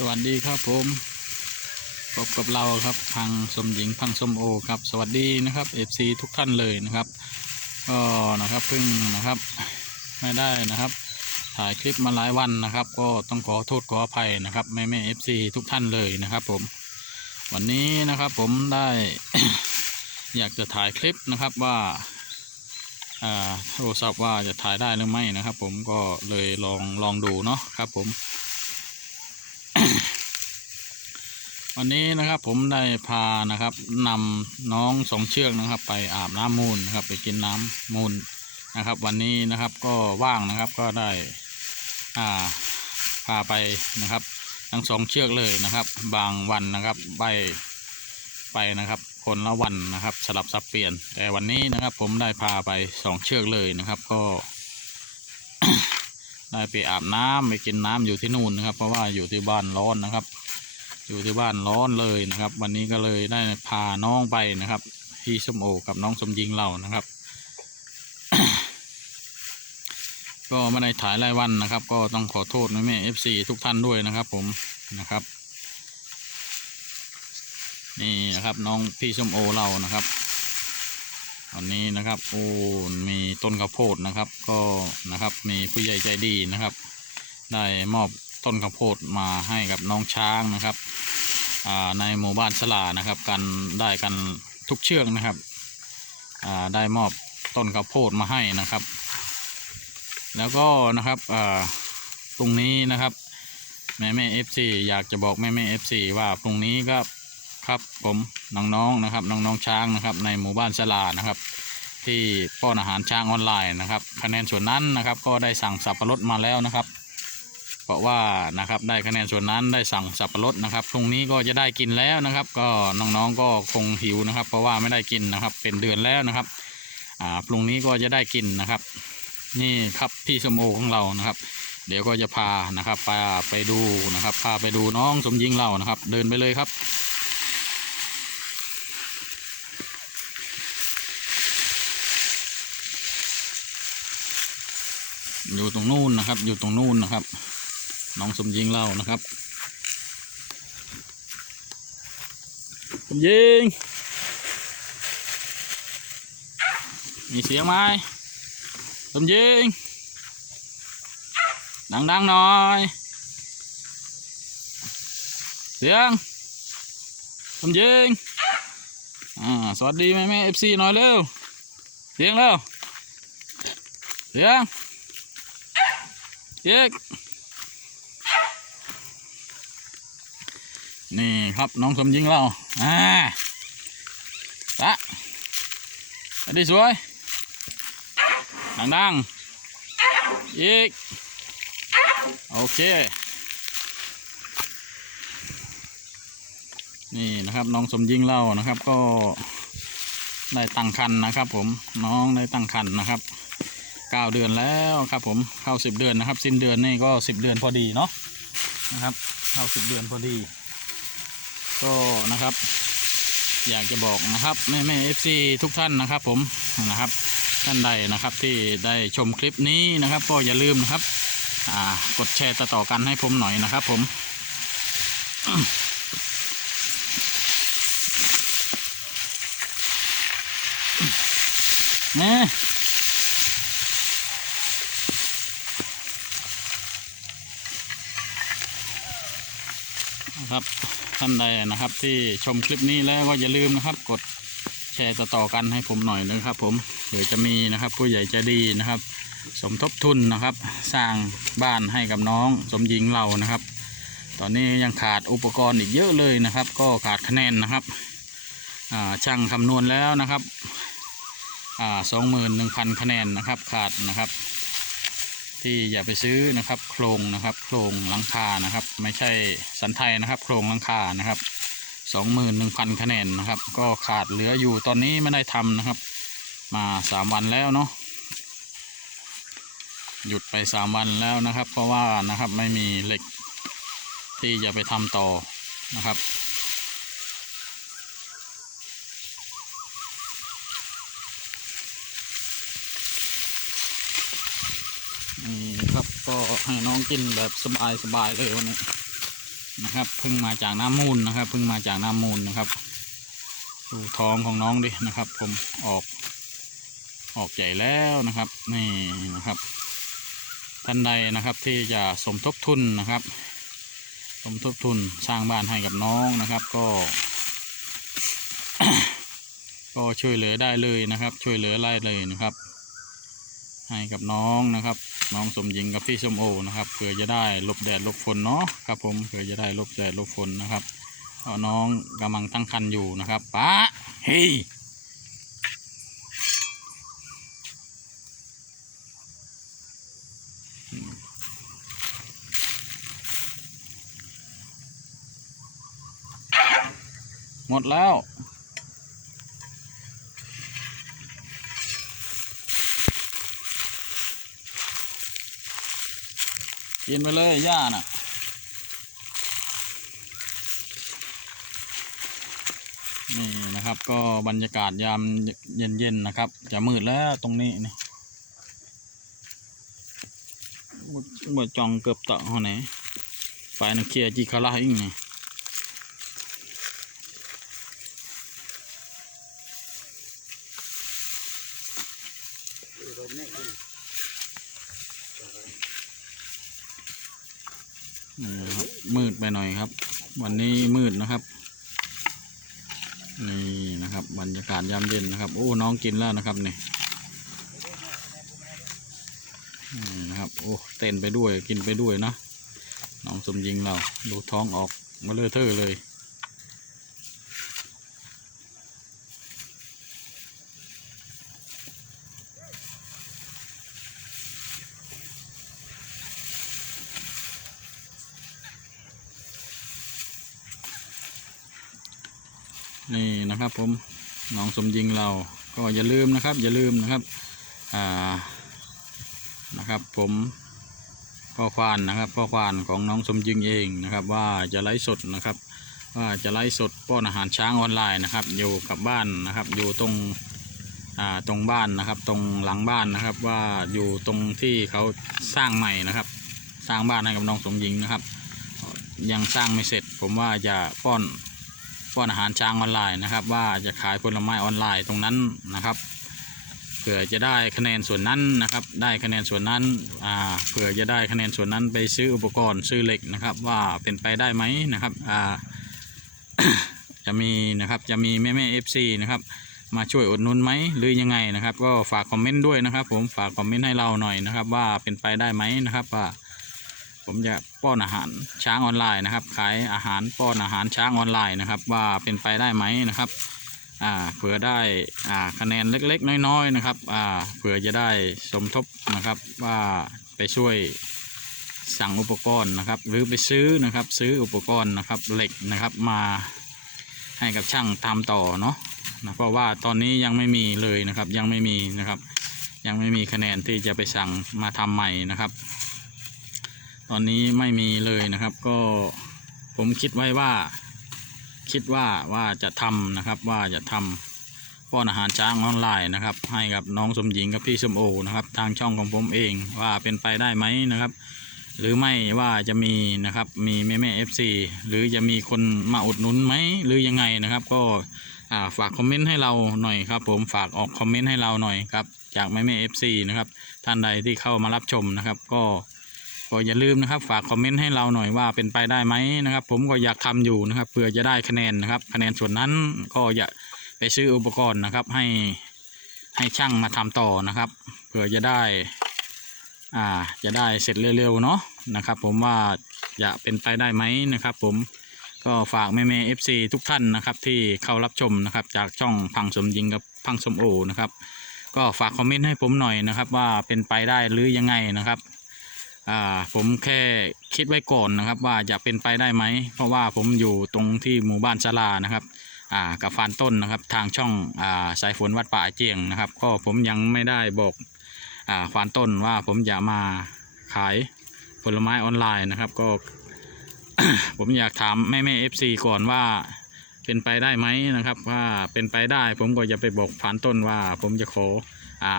สวัสดีครับผมพบกับเราครับทางสมหญิงพังสมโอครับสวัสดีนะครับเอฟซีทุกท่านเลยนะครับก็นะครับเพิ่งนะครับไม่ได้นะครับ ถ่ายคลิปมาหลายวันนะครับ ก็ต้องขอโทษขออภัยนะครับแม่แม่เอฟซีทุกท่านเลยนะครับผมวันนี้นะครับผมได้ อยากจะถ่ายคลิปนะครับว่าอ่าโทรศัพท์ว่าจะถ่ายได้หรือไม่นะครับ ผมก็เลยลองลองดูเนาะครับผม วันนี้นะครับผมได้พานะครับนำน้องสองเชือกนะครับ ไปอาบน้ำมูลนะครับ ไปกินน้ำมูลนะครับ วันนี้นะครับก็ว่างนะครับก็ได้อ่าพาไปนะครับ ทั้งสองเชือกเลยนะครับ บางวันนะครับไปไปนะครับคนละวันนะครับสลับสับเปลี่ยน แต่วันนี้นะครับผมได้พาไปสองเชือกเลยนะครับก็ ได้ไปอาบน้ำไปกินน้ำอยู่ที่นู่นนะครับ เพราะว่าอยู่ที่บ้านร้อนนะครับ อยู่ที่บ้านร้อนเลยนะครับ วันนี้ก็เลยได้พาน้องไปนะครับ พี่สมโอกับน้องสมยิงเรานะครับ ก็ไม่ได้ถ่ายรายวันนะครับ ก็ต้องขอโทษแม่แม่เอฟซีทุกท่านด้วยนะครับ ผมนะครับ นี่นะครับน้องพี่สมโอเรานะครับวันนี้นะครับโอ้มีต้นข้าวโพดนะครับ ก็นะครับมีผู้ใหญ่ใจดีนะครับ ได้มอบ ต้นข้าวโพดมาให้กับน้องช้างนะครับในหมู่บ้านสลานะครับกันได้กันทุกเชือกนะครับได้มอบต้นข้าวโพดมาให้นะครับ แล้วก็นะครับตรงนี้นะครับแม่แม่เอฟซีอยากจะบอกแม่แม่เอฟซีว่าตรงนี้ก็ครับผมน้องๆนะครับน้องๆช้างนะครับ ในหมู่บ้านสลานะครับ ที่ป้อนอาหารช้างออนไลน์นะครับ คะแนนส่วนนั้นนะครับ ก็ได้สั่งสับปะรดมาแล้วนะครับ เพราะว่านะครับได้คะแนนส่วนนั้นได้สั่งสับปะรดนะครับพรุ่งนี้ก็จะได้กินแล้วนะครับ ก็น้องๆก็คงหิวนะครับ เพราะว่าไม่ได้กินนะครับเป็นเดือนแล้วนะครับอ่าพรุ่งนี้ก็จะได้กินนะครับ นี่ครับพี่สมโอของเรานะครับ เดี๋ยวก็จะพานะครับพาไปดูนะครับพาไปดูน้องสมยิงเรานะครับ เดินไปเลยครับอยู่ตรงนู่นนะครับ อยู่ตรงนู่นนะครับ น้องสมยิงเรานะครับสมยิง มีเสียงไหมสมยิง ดังๆหน่อย เสียงสมยิงอ่าสวัสดีแม่แม่เอฟซีหน่อยเร็ว เสียงเร็ว เสียงเย็ก นี่ครับน้องสมยิงเราอ่าตะอันนี้สวยดังๆอีก โอเค นี่นะครับน้องสมยิงเรานะครับก็ได้ตั้งคันนะครับ ผมน้องได้ตั้งคันนะครับเก้าเดือนแล้วครับ ผมเข้าสิบเดือนนะครับ สิ้นเดือนนี่ก็สิบเดือนพอดีเนาะนะครับเข้าสิบเดือนพอดี ก็นะครับ อยากจะบอกนะครับแม่แม่เอฟซีทุกท่านนะครับ ผมนะครับ ท่านใดนะครับที่ได้ชมคลิปนี้นะครับ ก็อย่าลืมนะครับอ่ากดแชร์ต่อๆกันให้ผมหน่อยนะครับ ผมนี่ยนะครับ ท่านใดนะครับ ที่ชมคลิปนี้แล้วก็อย่าลืมนะครับ กดแชร์ต่อๆกันให้ผมหน่อยนะครับ ผมเดี๋ยวจะมีนะครับ ผู้ใหญ่ใจดีนะครับ สมทบทุนนะครับ สร้างบ้านให้กับน้องสมหญิงเรานะครับ ตอนนี้ยังขาดอุปกรณ์อีกเยอะเลยนะครับ ก็ขาดคะแนนนะครับช่างคำนวณแล้วนะครับสองหมื่นหนึ่งพันคะแนนนะครับขาดนะครับ ที่อย่าไปซื้อนะครับโครงนะครับโครงหลังคานะครับ ไม่ใช่สันไทยนะครับ โครงหลังคานะครับสองหมื่นหนึ่งพันคะแนนนะครับ ก็ขาดเหลืออยู่ตอนนี้ไม่ได้ทำนะครับ มาสามวันแล้วเนาะหยุดไปสามวันแล้วนะครับ เพราะว่านะครับไม่มีเหล็กที่จะไปทำต่อนะครับ นี่ครับก็ให้น้องกินแบบสบายสบายเลยวันนี้นะครับเพิ่งมาจากน้ำมูลนะครับเพิ่งมาจากน้ำมูลนะครับดูท้องของน้องดินะครับ ผมออก ออกใหญ่แล้วนะครับนี่นะครับ ท่านใดนะครับที่จะสมทบทุนนะครับ สมทบทุนสร้างบ้านให้กับน้องนะครับ ก็ ก็ช่วยเหลือได้เลยนะครับ ช่วยเหลือไล่เลยนะครับ ให้กับน้องนะครับ น้องสมหญิงกับพี่สมโอนะครับเผื่อจะได้ลบแดดลบฝนเนาะครับผมเผื่อจะได้ลบแดดลบฝนนะครับเพราะน้องกำลังตั้งครรภ์อยู่นะครับป้าเฮ้ยหมดแล้ว กินไปเลยหญ้าน่ะนี่นะครับ ก็บรรยากาศยามเย็นๆนะครับ จะมืดแล้วตรงนี้นี่เมื่อจองเกือบเตะหัวไหนไปนักเคียจีคาร่าอีกนี่นี่ครับ มืดไปหน่อยครับ วันนี้มืดนะครับ นี่นะครับ บรรยากาศยามเย็นนะครับ โอ้ น้องกินแล้วนะครับนี่นี่นะครับ โอ้ เต้นไปด้วย กินไปด้วยนะ น้องสมยิงเรา ดูท้องออกมาเลอะเทอะเลย นี่นะครับ ผมน้องสมยิงเราก็อย่าลืมนะครับ อย่าลืมนะครับอ่านะครับ ผมพ่อควานนะครับพ่อควานของน้องสมยิงเองนะครับ ว่าจะไลฟ์สดนะครับ ว่าจะไลฟ์สดป้อนอาหารช้างออนไลน์นะครับ อยู่กับบ้านนะครับ อยู่ตรงอ่าตรงบ้านนะครับ ตรงหลังบ้านนะครับ ว่าอยู่ตรงที่เขาสร้างใหม่นะครับ สร้างบ้านให้กับน้องสมยิงนะครับ ยังสร้างไม่เสร็จ ผมว่าจะป้อน ป้อนอาหารช้างออนไลน์นะครับ ว่าจะขายผลไม้ออนไลน์ตรงนั้นนะครับเผื่อจะได้คะแนนส่วนนั้นนะครับ ได้คะแนนส่วนนั้นอ่าเผื่อจะได้คะแนนส่วนนั้นไปซื้ออุปกรณ์ซื้อเหล็กนะครับ ว่าเป็นไปได้ไหมนะครับอ่าจะมีนะครับจะมีแม่แม่เอฟซีนะครับมาช่วยอุดนุนไหมหรือยังไงนะครับ ก็ฝากคอมเมนต์ด้วยนะครับ ผมฝากคอมเมนต์ให้เราหน่อยนะครับ ว่าเป็นไปได้ไหมนะครับว่า ผมจะป้อนอาหารช้างออนไลน์นะครับ ขายอาหารป้อนอาหารช้างออนไลน์นะครับ ว่าเป็นไปได้ไหมนะครับอ่าเผื่อได้อ่าคะแนนเล็กๆ น้อยๆนะครับอ่าเผื่อจะได้สมทบนะครับว่าไปช่วยสั่งอุปกรณ์นะครับ หรือไปซื้อนะครับซื้ออุปกรณ์นะครับเหล็กนะครับมาให้กับช่างทำต่อเนาะนะเพราะว่าตอนนี้ยังไม่มีเลยนะครับยังไม่มีนะครับ ยังไม่มีคะแนนที่จะไปสั่งมาทำใหม่นะครับ ตอนนี้ไม่มีเลยนะครับ ก็ผมคิดไว้ว่า คิดว่าว่าจะทำนะครับว่าจะทำป้อนอาหารช้างออนไลน์นะครับ ให้กับน้องสมหญิงกับพี่สมโอนะครับ ทางช่องของผมเองว่าเป็นไปได้ไหมนะครับ หรือไม่ว่าจะมีนะครับมีแม่แม่เอฟซีหรือจะมีคนมาอุดหนุนไหมหรือยังไงนะครับ ก็ฝากคอมเมนต์ให้เราหน่อยครับ ผมฝากออกคอมเมนต์ให้เราหน่อยครับจากแม่แม่เอฟซีนะครับท่านใดที่เข้ามารับชมนะครับ ก็ ก็อย่าลืมนะครับ ฝากคอมเมนต์ให้เราหน่อยว่าเป็นไปได้ไหมนะครับ ผมก็อยากทำอยู่นะครับเพื่อจะได้คะแนนนะครับ คะแนนส่วนนั้นก็อยากไปซื้ออุปกรณ์นะครับ ให้ให้ช่างมาทำต่อนะครับเพื่อจะได้อ่าจะได้เสร็จเร็วๆเนาะนะครับ ผมว่าจะเป็นไปได้ไหมนะครับ ผมก็ฝากแม่แม่เอฟซีทุกท่านนะครับ ที่เข้ารับชมนะครับ จากช่องพังสมยิงกับพังสมโอนะครับ ก็ฝากคอมเมนต์ให้ผมหน่อยนะครับ ว่าเป็นไปได้หรือยังไงนะครับ อ่าผมแค่คิดไว้ก่อนนะครับ ว่าจะเป็นไปได้ไหม เพราะว่าผมอยู่ตรงที่หมู่บ้านชลานะครับอ่ากับฟานต้นนะครับ ทางช่องอ่าสายฝนวัดป่าเจียงนะครับ ก็ผมยังไม่ได้บอกอ่าควานต้นว่าผมจะมาขายผลไม้ออนไลน์นะครับ ก็ ผมอยากถามแม่แม่เอฟซีก่อนว่าเป็นไปได้ไหมนะครับว่าเป็นไปได้ผมก็จะไปบอกควานต้นว่าผมจะขออ่า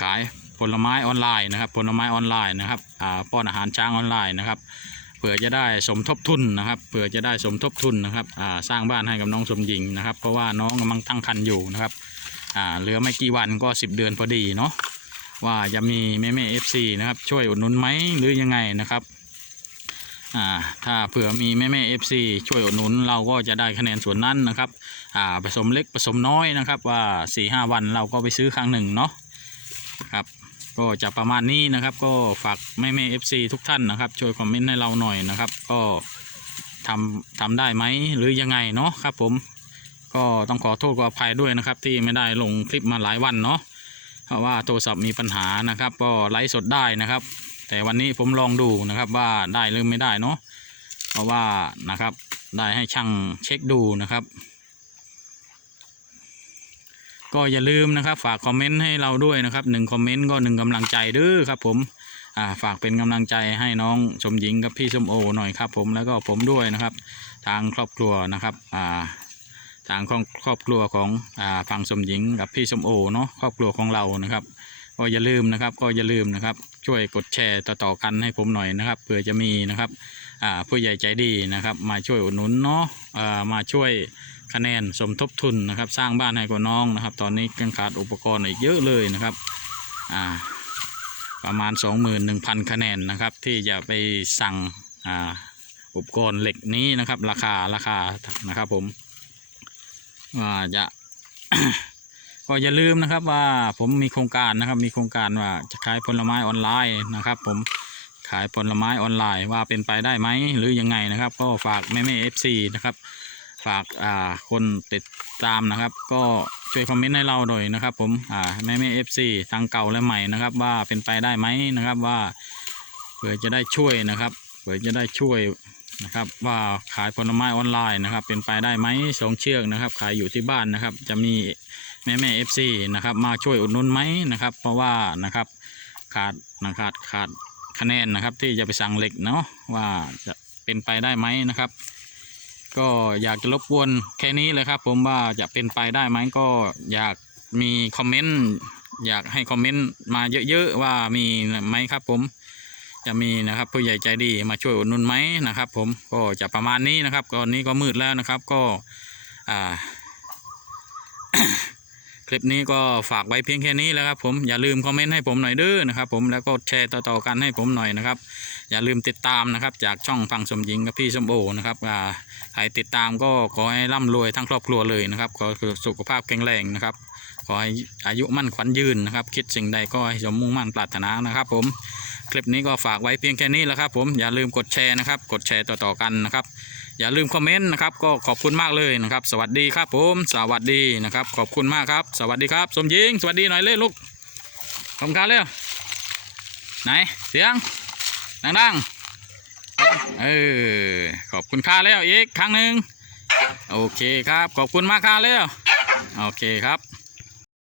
ขาย ผลไม้ออนไลน์นะครับ ผลไม้ออนไลน์นะครับอ่าป้อนอาหารช้างออนไลน์นะครับเผื่อจะได้สมทบทุนนะครับเผื่อจะได้สมทบทุนนะครับอ่าสร้างบ้านให้กับน้องสมหญิงนะครับ เพราะว่าน้องกำลังตั้งครรภ์อยู่นะครับอ่าเหลือไม่กี่วันก็ 10 เดือนพอดีเนาะว่าจะมีแม่แม่เอฟซีนะครับ ช่วยอุดหนุนไหมหรือยังไงนะครับอ่าถ้าเผื่อมีแม่แม่เอฟซีช่วยอุดหนุนเราก็จะได้คะแนนส่วนนั้นนะครับอ่าผสมเล็กผสมน้อยนะครับว่า4ีหวันเราก็ไปซื้อครั้งหนึ่งเนาะครับ ก็จะประมาณนี้นะครับ ก็ฝากแม่แม่เอฟซีทุกท่านนะครับ ช่วยคอมเมนต์ให้เราหน่อยนะครับ ก็ทำทำได้ไหมหรือยังไงเนาะครับ ผมก็ต้องขอโทษขออภัยด้วยนะครับ ที่ไม่ได้ลงคลิปมาหลายวันเนาะเพราะว่าโทรศัพท์มีปัญหานะครับ ก็ไลฟ์สดได้นะครับ แต่วันนี้ผมลองดูนะครับว่าได้หรือไม่ได้เนาะเพราะว่านะครับได้ให้ช่างเช็คดูนะครับ ก็อย่าลืมนะครับ ฝากคอมเมนต์ให้เราด้วยนะครับหนึ่งคอมเมนต์ก็หนึ่งกำลังใจด้อครับผมอ่าฝากเป็นกำลังใจให้น้องสมหญิงกับพี่ส้มโอหน่อยครับผมแล้วก็ผมด้วยนะครับ ทางครอบครัวนะครับอ่าทางครอบครอบครัวของอ่าฝั่งสมหญิงกับพี่ส้มโอเนาะครอบครัวของเรานะครับก็อย่าลืมนะครับก็อย่าลืมนะครับ ช่วยกดแชร์ต่อๆกันให้ผมหน่อยนะครับเผื่อจะมีนะครับ ผู้ใหญ่ใจดีนะครับ มาช่วยอุดหนุนเนาะมาช่วยคะแนนสมทบทุนนะครับ สร้างบ้านให้กับน้องนะครับ ตอนนี้ยังขาดอุปกรณ์อีกเยอะเลยนะครับประมาณ 21,000 คะแนนนะครับ ที่จะไปสั่งอ,อุปกรณ์เหล็กนี้นะครับ ราคาราคานะครับผมว่าจะก็อย่าลืมนะครับว่าผมมีโครงการนะครับมีโครงการว่าจะขายผลไม้ออนไลน์นะครับ ผม ขายผลไม้ออนไลน์ว่าเป็นไปได้ไหมหรือยังไงนะครับ ก็ฝากแม่แม่เอฟซีนะครับ ฝากอ่าคนติดตามนะครับ ก็ช่วยคอมเมนต์ให้เราหน่อยนะครับ ผมอ่าแม่แม่เอฟซีทั้งเก่าและใหม่นะครับ ว่าเป็นไปได้ไหมนะครับว่าเผื่อจะได้ช่วยนะครับเผื่อจะได้ช่วยนะครับ ว่าขายผลไม้ออนไลน์นะครับ เป็นไปได้ไหมสองเชือกนะครับ ขายอยู่ที่บ้านนะครับ จะมีแม่แม่เอฟซีนะครับ มาช่วยอุดหนุนไหมนะครับ เพราะว่านะครับขาดนะครับขาด คะแนนนะครับ ที่จะไปสั่งเหล็กเนาะว่าจะเป็นไปได้ไหมนะครับ ก็อยากจะรบกวนแค่นี้เลยครับ ผมว่าจะเป็นไปได้ไหมก็อยากมีคอมเมนต์อยากให้คอมเมนต์มาเยอะๆว่ามีไหมครับ ผมจะมีนะครับผู้ใหญ่ใจดีมาช่วยอุดหนุนไหมนะครับ ผมก็จะประมาณนี้นะครับตอนนี้ก็มืดแล้วนะครับก็อ่า คลิปนี้ก็ฝากไว้เพียงแค่นี้แล้วครับผมอย่าลืมคอมเมนต์ให้ผมหน่อยเด้อนะครับผมแล้วก็แชร์ต่อๆกันให้ผมหน่อยนะครับ อย่าลืมติดตามนะครับ จากช่องฟังสมหญิงกับพี่สมโอนะครับอ่าใครติดตามก็ขอให้ร่ำรวยทั้งครอบครัวเลยนะครับขอสุขภาพแข็งแรงนะครับ ขอให้อายุมั่นขวัญยืนนะครับ คิดสิ่งใดก็ให้สมมุ่งมั่นปรารถนานะครับ ผมคลิปนี้ก็ฝากไว้เพียงแค่นี้แล้วครับ ผมอย่าลืมกดแชร์นะครับ กดแชร์ต่อๆกันนะครับ อย่าลืมคอมเมนต์นะครับ ก็ขอบคุณมากเลยนะครับ สวัสดีครับผม สวัสดีนะครับ ขอบคุณมากครับ สวัสดีครับ สมยิง สวัสดีหน่อยเลยลูกขอบคุณครับเร็วไหน เสียง ดังๆ เออ ขอบคุณค่าแล้วอีกครั้งหนึ่งโอเคครับ ขอบคุณมากค่าแล้วโอเคครับ